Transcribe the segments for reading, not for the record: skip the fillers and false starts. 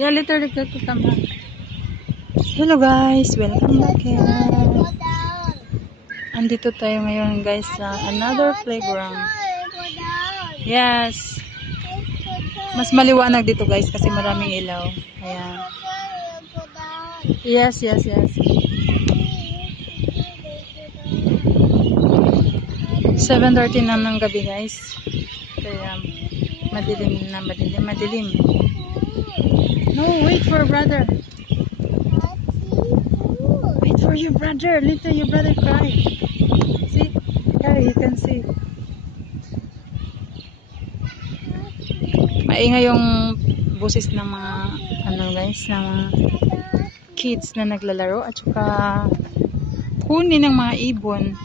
Yeah, later they go to come back. Hello guys, welcome back here. Andito tayo ngayon guys sa another playground. Yes. Mas maliwanag dito guys kasi maraming ilaw. Ayan. Yes. 7:30 na ng gabi guys. Kaya madilim. No, wait for brother. Wait for your brother. Later your brother cry. See? Yeah, you can see. Maingay yung boses ng mga guys, ng mga kids na naglalaro at saka kunin ng mga ibon.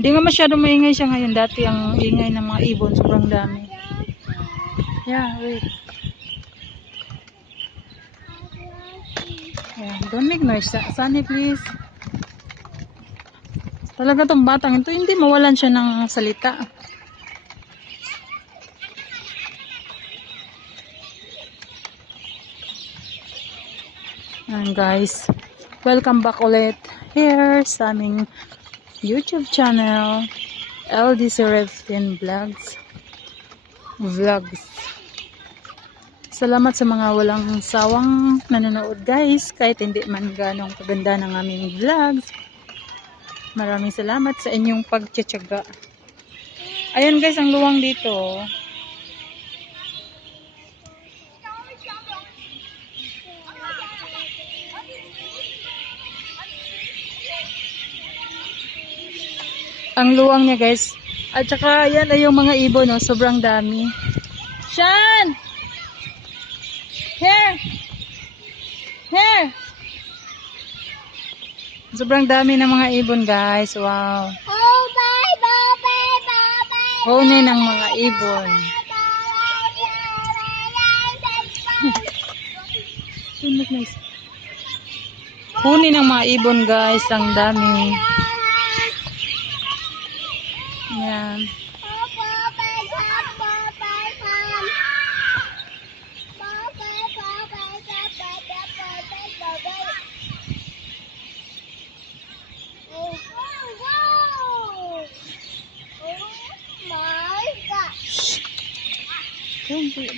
Hindi nga masyado maingay siya ngayon. Dati ang ingay ng mga ibon sobrang dami. Yeah, wait. Yeah, don't make noise. Sunny, please. Talaga tong batang ito, hindi mawalan siya ng salita. And guys, welcome back ulit here sa aming YouTube channel, LDC Redfin Vlogs. Salamat sa mga walang sawang nanonood guys, kahit hindi man ganong kaganda ng aming vlogs. Maraming salamat sa inyong pagtsatsaga. Ayun guys, ang luwang dito. Ang luwang niya guys. At saka yan ay yung mga ibon, no? Sobrang dami. Shan! Here! Sobrang dami ng mga ibon guys. Wow. Huni ng mga ibon. Huni ng mga ibon guys. Ang dami. Yan.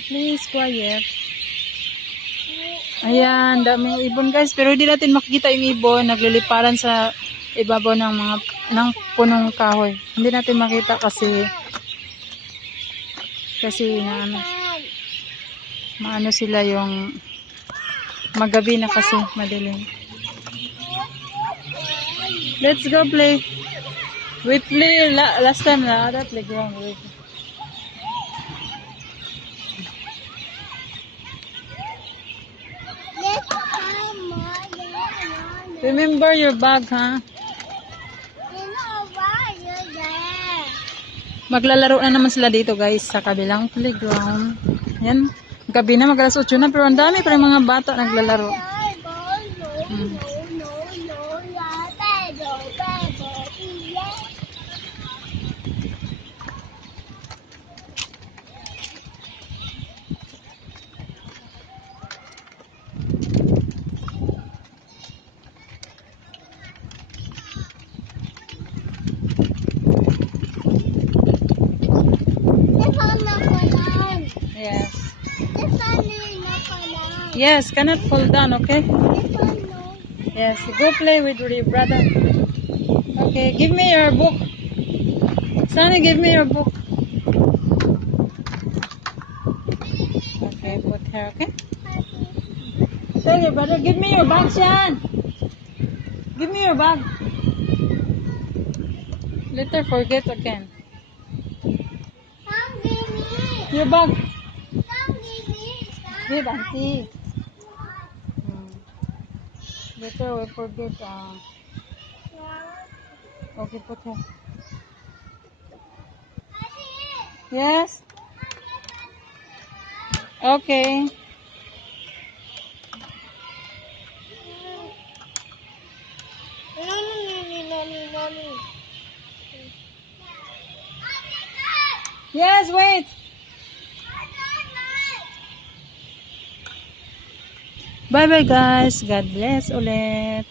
Please, quiet. Ayan, daming ibon guys. Pero hindi natin makikita yung ibon. Nagliliparan sa ibabaw ng punong kahoy. Hindi natin makita kasi maano sila yung magabi na kasi madilim. Let's go play. We play last time na other playground. Remember your bag, ha? Maglalaro na naman sila dito, guys, sa kabilang playground. Yan. Gabi na, mag-alas 8 na, pero ang dami pa rin mga bata naglalaro. Yes. Yes, cannot fall down, okay? Yes, go play with your brother. Okay, give me your book. Sunny, give me your book. Okay, put here, okay? Tell your brother, give me your bag, Shan. Give me your bag. Later forget again. Your bag. Give auntie. Later we forget. Okay, put her. Yes. Okay. Yes, wait. Bye bye guys. God bless ulit.